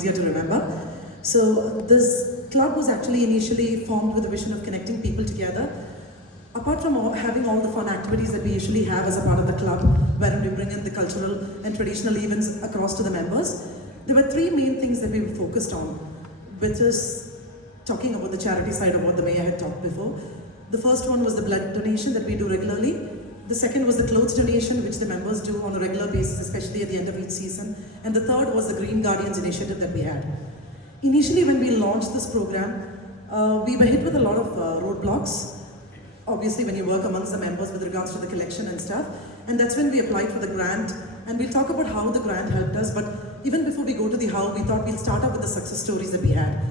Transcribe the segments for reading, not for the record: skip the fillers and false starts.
easier to remember. So this club was actually initially formed with the vision of connecting people together. Apart from having all the fun activities that we usually have as a part of the club, wherein we bring in the cultural and traditional events across to the members, there were three main things that we were focused on, which is talking about the charity side of what the mayor had talked before. The first one was the blood donation that we do regularly. The second was the clothes donation, which the members do on a regular basis, especially at the end of each season. And the third was the Green Guardians initiative that we had. Initially, when we launched this program, we were hit with a lot of roadblocks. Obviously, when you work amongst the members with regards to the collection and stuff. And that's when we applied for the grant. And we'll talk about how the grant helped us. But even before we go to the how, we thought we'll start up with the success stories that we had.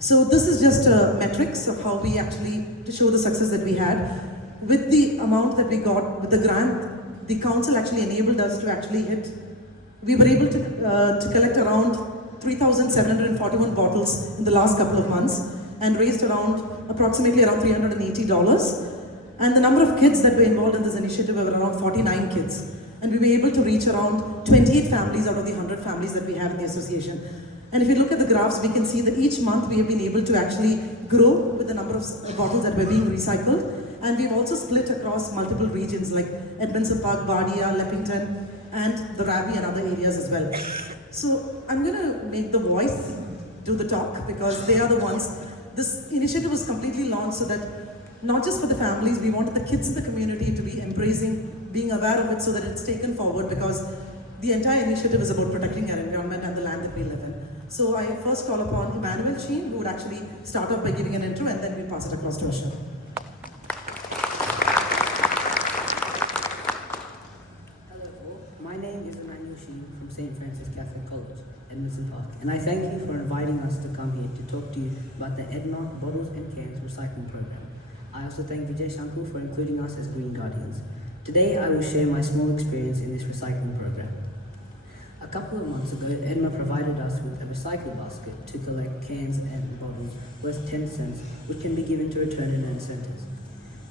So this is just metrics of how we actually, to show the success that we had. With the amount that we got with the grant, the council actually enabled us to actually hit, we were able to collect around 3,741 bottles in the last couple of months and raised approximately around $380. And the number of kids that were involved in this initiative were around 49 kids. And we were able to reach around 28 families out of the 100 families that we have in the association. And if you look at the graphs, we can see that each month we have been able to actually grow with the number of bottles that were being recycled. And we've also split across multiple regions like Edmondson Park, Bardia, Leppington, and the Ravi and other areas as well. So I'm going to make the voice do the talk because they are the ones. This initiative was completely launched so that not just for the families, we wanted the kids in the community to be embracing, being aware of it so that it's taken forward because the entire initiative is about protecting our environment and the land that we live in. So I first call upon Emmanuel Sheen, who would actually start off by giving an intro and then we pass it across to Ashar. From St. Francis Catholic College, Edmondson Park, and I thank you for inviting us to come here to talk to you about the Edma Bottles and Cans Recycling Program. I also thank Vijay Shankar for including us as Green Guardians. Today I will share my small experience in this recycling program. A couple of months ago, Edma provided us with a recycle basket to collect cans and bottles worth 10 cents, which can be given to return in centres.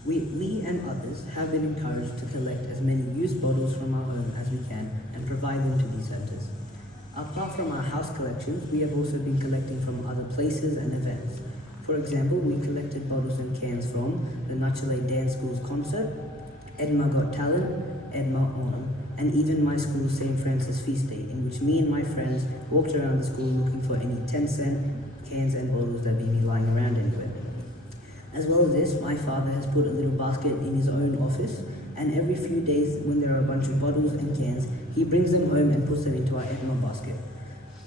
We and others have been encouraged to collect as many used bottles from our home as we can and provide them to these centres. Apart from our house collections, we have also been collecting from other places and events. For example, we collected bottles and cans from the Nachale Dance School's concert, Edma Got Talent, Edma Autumn, and even my school's St. Francis Feast Day, in which me and my friends walked around the school looking for any 10-cent cans and bottles that may be lying around anywhere. As well as this, my father has put a little basket in his own office, and every few days when there are a bunch of bottles and cans, he brings them home and puts them into our Edma basket.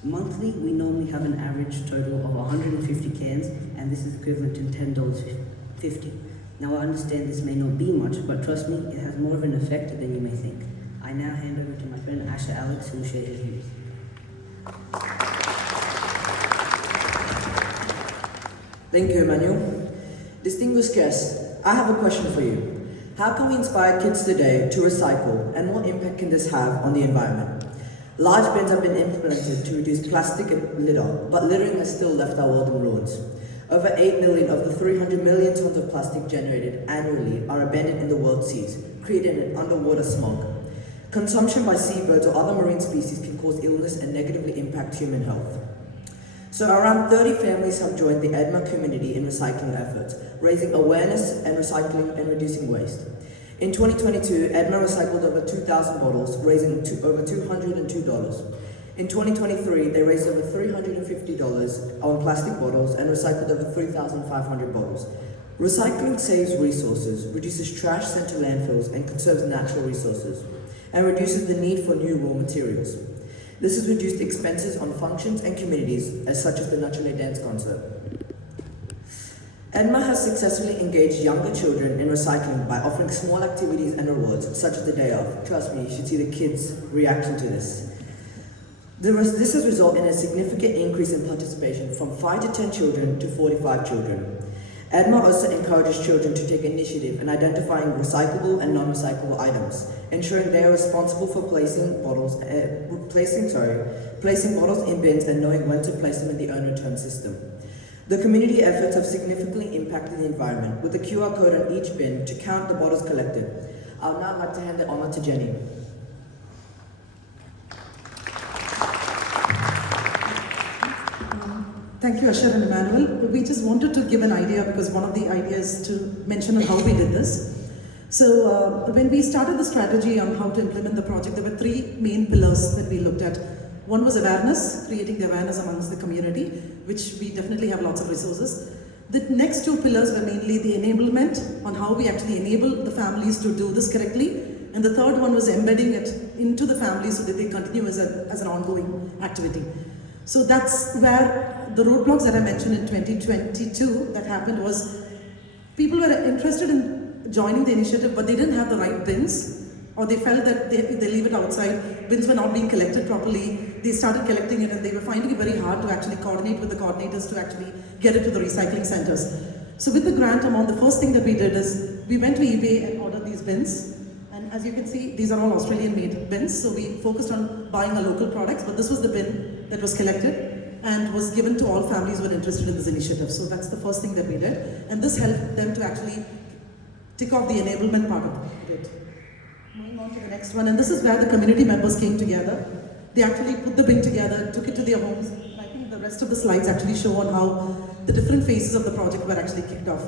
Monthly, we normally have an average total of 150 cans, and this is equivalent to $10.50. Now I understand this may not be much, but trust me, it has more of an effect than you may think. I now hand over to my friend Asher Alex, who will share his views. Thank you, Emmanuel. Distinguished guests, I have a question for you. How can we inspire kids today to recycle, and what impact can this have on the environment? Large bins have been implemented to reduce plastic litter, but littering has still left our world in ruins. Over 8 million of the 300 million tons of plastic generated annually are abandoned in the world's seas, creating an underwater smog. Consumption by seabirds or other marine species can cause illness and negatively impact human health. So around 30 families have joined the Edma community in recycling efforts, raising awareness and recycling and reducing waste. In 2022, Edma recycled over 2,000 bottles, raising over $202. In 2023, they raised over $350 on plastic bottles and recycled over 3,500 bottles. Recycling saves resources, reduces trash sent to landfills, and conserves natural resources, and reduces the need for new raw materials. This has reduced expenses on functions and communities, such as the Nachale Dance concert. Edma has successfully engaged younger children in recycling by offering small activities and rewards, such as the day off. Trust me, you should see the kids' reaction to this. This has resulted in a significant increase in participation from 5 to 10 children to 45 children. Edma also encourages children to take initiative in identifying recyclable and non-recyclable items, ensuring they are responsible for placing bottles in bins and knowing when to place them in the own return system. The community efforts have significantly impacted the environment, with a QR code on each bin to count the bottles collected. I would now like to hand the honor to Jenny. Thank you, Asher and Emmanuel. We just wanted to give an idea because one of the ideas to mention on how we did this. So when we started the strategy on how to implement the project, there were three main pillars that we looked at. One was awareness, creating the awareness amongst the community, which we definitely have lots of resources. The next two pillars were mainly the enablement, on how we actually enable the families to do this correctly. And the third one was embedding it into the families so that they continue as an ongoing activity. So that's where the roadblocks that I mentioned in 2022 that happened was people were interested in joining the initiative, but they didn't have the right bins, or they felt that if they leave it outside, bins were not being collected properly. They started collecting it and they were finding it very hard to actually coordinate with the coordinators to actually get it to the recycling centers. So with the grant amount, the first thing that we did is we went to eBay and ordered these bins. And as you can see, these are all Australian made bins. So we focused on buying our local products, but this was the bin that was collected and was given to all families who were interested in this initiative. So that's the first thing that we did. And this helped them to actually tick off the enablement part of it. Moving on to the next one, and this is where the community members came together. They actually put the bin together, took it to their homes. And I think the rest of the slides actually show on how the different phases of the project were actually kicked off.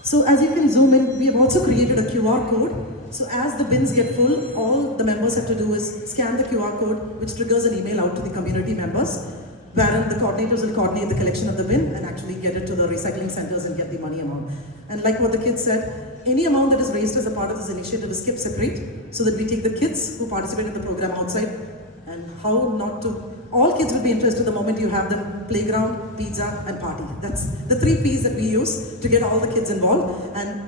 So as you can zoom in, we have also created a QR code. So as the bins get full, all the members have to do is scan the QR code, which triggers an email out to the community members, wherein the coordinators will coordinate the collection of the bin and actually get it to the recycling centers and get the money amount. And like what the kids said, any amount that is raised as a part of this initiative is kept separate so that we take the kids who participate in the program outside and how not to. All kids will be interested the moment you have them playground, pizza and party. That's the 3 P's that we use to get all the kids involved. And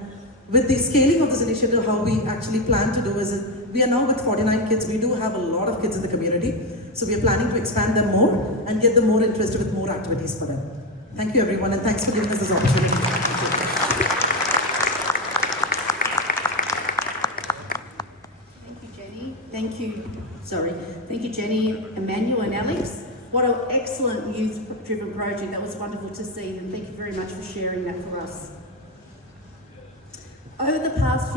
with the scaling of this initiative, how we actually plan to do is, we are now with 49 kids. We do have a lot of kids in the community. So we are planning to expand them more and get them more interested with more activities for them. Thank you everyone, and thanks for giving us this opportunity. Thank you, Jenny. Thank you, Jenny, Emmanuel and Alex. What an excellent youth-driven project. That was wonderful to see, and thank you very much for sharing that for us. Over the past